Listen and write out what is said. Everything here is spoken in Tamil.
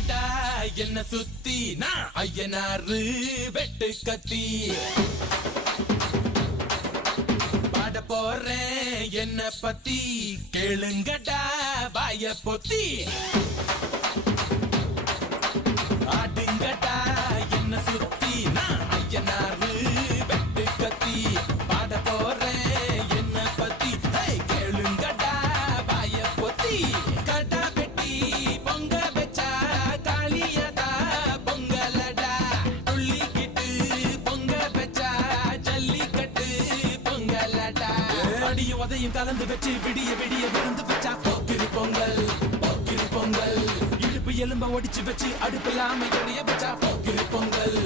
கேளுங்கடா என்ன சுத்தி நான் ஐயனாரு வெட்டு கத்தி பாட போறேன் என்ன பத்தி கேளுங்கடா வாய பொத்தி ஆடுங்கடா என்ன சுத்தி நான் ஐயனாரு வெட்டு கத்தி பாட போறேன் என்ன பத்தி கேளுங்கடா வாய பொத்தி கடா வெட்டி பொங்க வச்சா காளியதா பொங்கலடா துள்ளிக்கிட்டு பொங்க வச்சா ஜல்லிக்கட்டு பொங்கலடா அடியும் உதையும் கலந்து வச்சு விடிய விடிய விருந்து வச்சா போக்கிரி பொங்கல் போக்கிரி பொங்கல் இடுப்பு எலும்ப ஒடிச்சு வச்சு அடுப்பில்லாம எறிய வச்சா போக்கிரி பொங்கல்